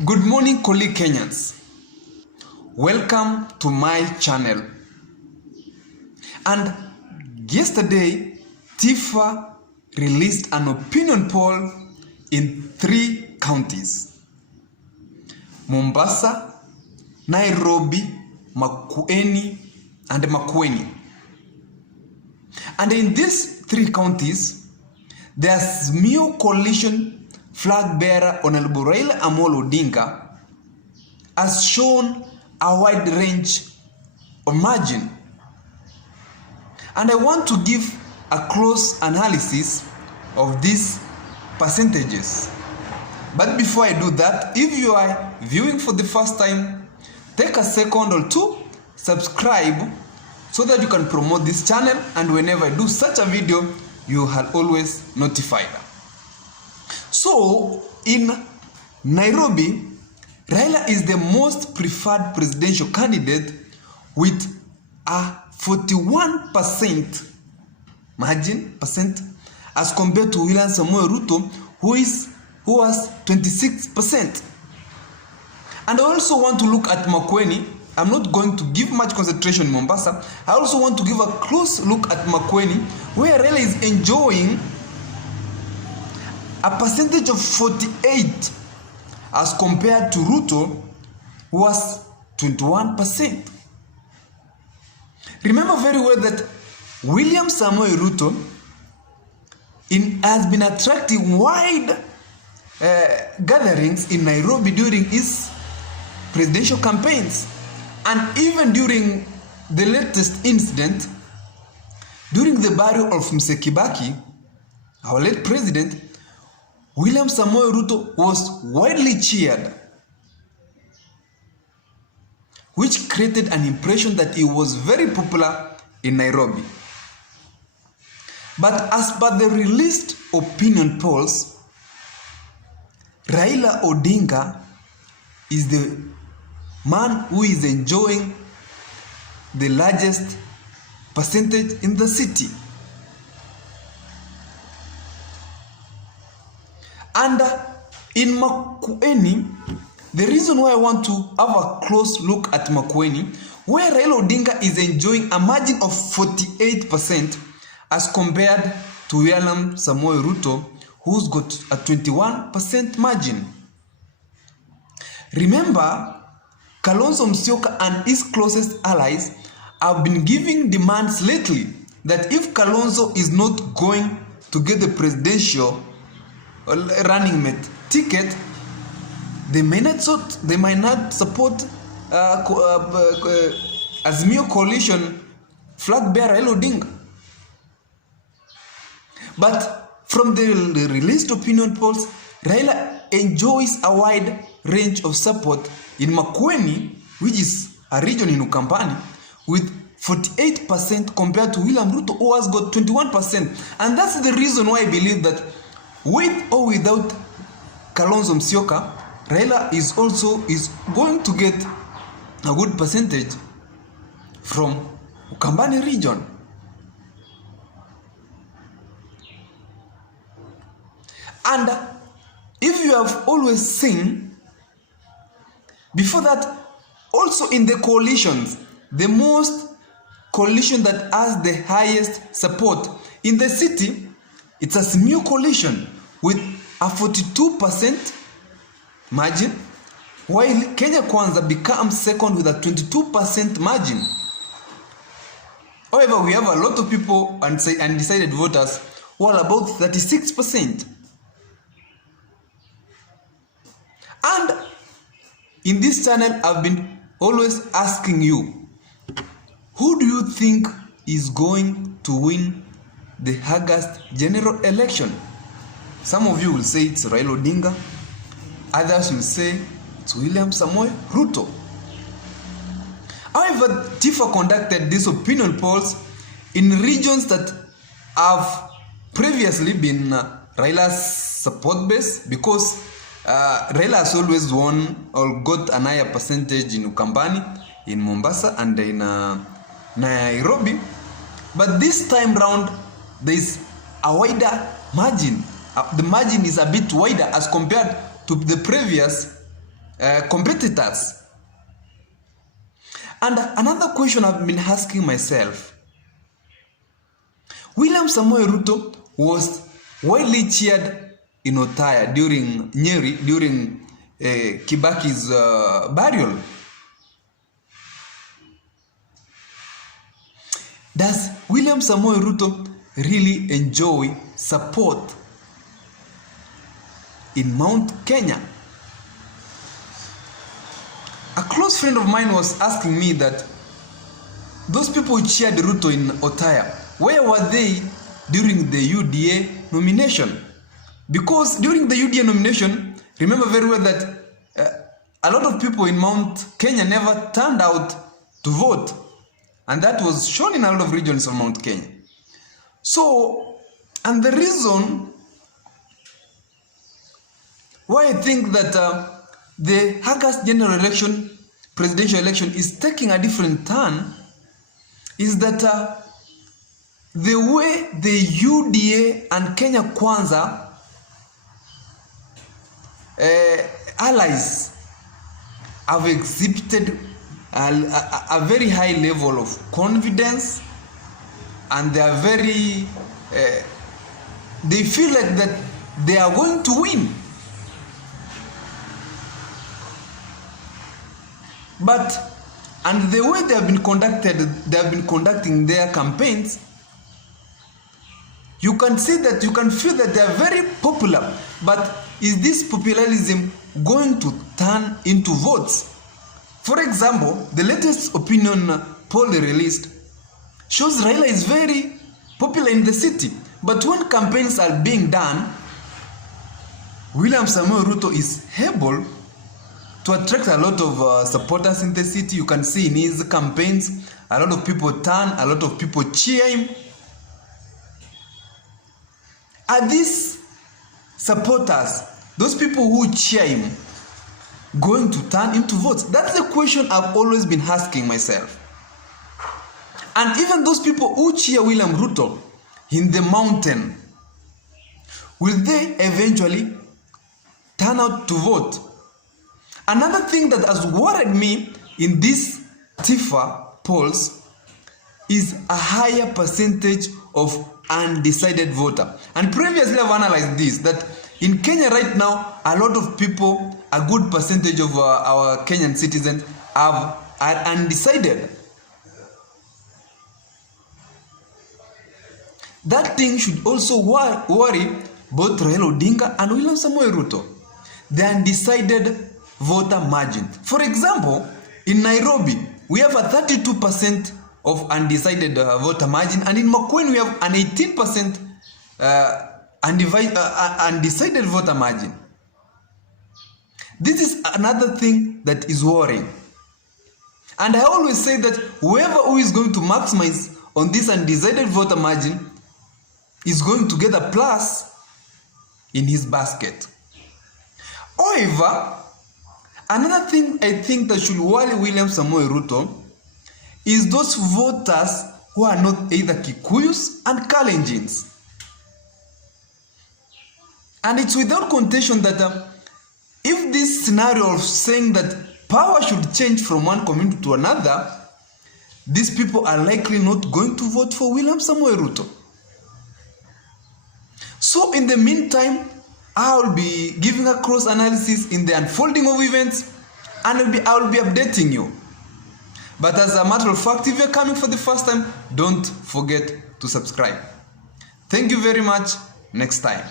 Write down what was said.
Good morning, colleague Kenyans. Welcome to my channel. And yesterday, TIFA released an opinion poll in 3 counties: Mombasa, Nairobi, Makueni, and Makueni. And in these 3 counties, the Azimio coalition flag bearer Honorable RAILA Odinga has shown a wide range of margin. And I want to give a close analysis of these percentages. But before I do that, if you are viewing for the first time, take a second or two, subscribe so that you can promote this channel, and whenever I do such a video, you are always notified. So, in Nairobi, RAILA is the most preferred presidential candidate with a 41% margin as compared to William Samoei Ruto, who has 26%. And I also want to look at Makueni. I'm not going to give much concentration in Mombasa. I also want to give a close look at Makueni, where RAILA is enjoying a percentage of 48 as compared to Ruto, who was 21%. Remember very well that William Samoei Ruto has been attracting wide gatherings in Nairobi during his presidential campaigns. And even during the latest incident, during the burial of Mzee Kibaki, our late president, William Samoei Ruto was widely cheered, which created an impression that he was very popular in Nairobi. But as per the released opinion polls, RAILA Odinga is the man who is enjoying the largest percentage in the city. And in Makueni, the reason why I want to have a close look at Makueni, where RAILA Odinga is enjoying a margin of 48% as compared to William Samoei Ruto, who's got a 21% margin. Remember, Kalonzo Musyoka and his closest allies have been giving demands lately that if Kalonzo is not going to get the presidential running mate ticket, they might not support Azimio coalition flag bearer RAILA Odinga. But from the released opinion polls, RAILA enjoys a wide range of support in Makueni, which is a region in Ukambani, with 48% compared to William Ruto, who has got 21%. And that's the reason why I believe that with or without Kalonzo Musyoka, RAILA is going to get a good percentage from Ukambani region. And if you have always seen, before that, also in the coalitions, the most coalition that has the highest support in the city, it's a Azimio coalition with a 42% margin, while Kenya Kwanza becomes second with a 22% margin. However, we have a lot of people and undecided voters who are about 36%. And in this channel, I've been always asking you, who do you think is going to win the August general election? Some of you will say it's RAILA Odinga. Others will say it's William Samoei Ruto. However, TIFA conducted these opinion polls in regions that have previously been RAILA's support base, because RAILA has always won or got a higher percentage in Ukambani, in Mombasa, and in Nairobi. But this time round, there is a wider margin. The margin is a bit wider as compared to the previous competitors. And another question I've been asking myself, William Samoei Ruto was widely cheered in Othaya during Kibaki's burial. Does William Samoei Ruto really enjoy support in Mount Kenya? A close friend of mine was asking me that those people who cheered Ruto in Othaya, where were they during the UDA nomination? Because during the UDA nomination, remember very well that a lot of people in Mount Kenya never turned out to vote. And that was shown in a lot of regions of Mount Kenya. So, and the reason why I think that the August general election, presidential election, is taking a different turn is that the way the UDA and Kenya Kwanza allies have exhibited a very high level of confidence, and they are very they feel like that they are going to win. And the way they have been conducting their campaigns, you can see that, you can feel that they are very popular. But is this popularism going to turn into votes? For example, the latest opinion poll they released shows RAILA is very popular in the city. But when campaigns are being done, William Samoei Ruto is able to attract a lot of supporters in the city. You can see in his campaigns, a lot of people turn, a lot of people cheer him. Are these supporters, those people who cheer him, going to turn into votes? That's the question I've always been asking myself. And even those people who cheer William Ruto in the mountain, will they eventually turn out to vote? Another thing that has worried me in these TIFA polls is a higher percentage of undecided voter. And previously I've analyzed this, that in Kenya right now, a lot of people, a good percentage of our Kenyan citizens are undecided. That thing should also worry both Raila Odinga and William Samoei Ruto. The undecided voter margin. For example, in Nairobi, we have a 32% of undecided voter margin, and in Makueni we have an 18% undecided voter margin. This is another thing that is worrying. And I always say that who is going to maximize on this undecided voter margin is going to get a plus in his basket. However, another thing I think that should worry William Samoei Ruto is those voters who are not either Kikuyus and Kalenjins. And it's without contention that if this scenario of saying that power should change from one community to another, these people are likely not going to vote for William Samoei Ruto. So in the meantime, I will be giving a cross analysis in the unfolding of events, and I will be updating you. But as a matter of fact, if you're coming for the first time, don't forget to subscribe. Thank you very much. Next time.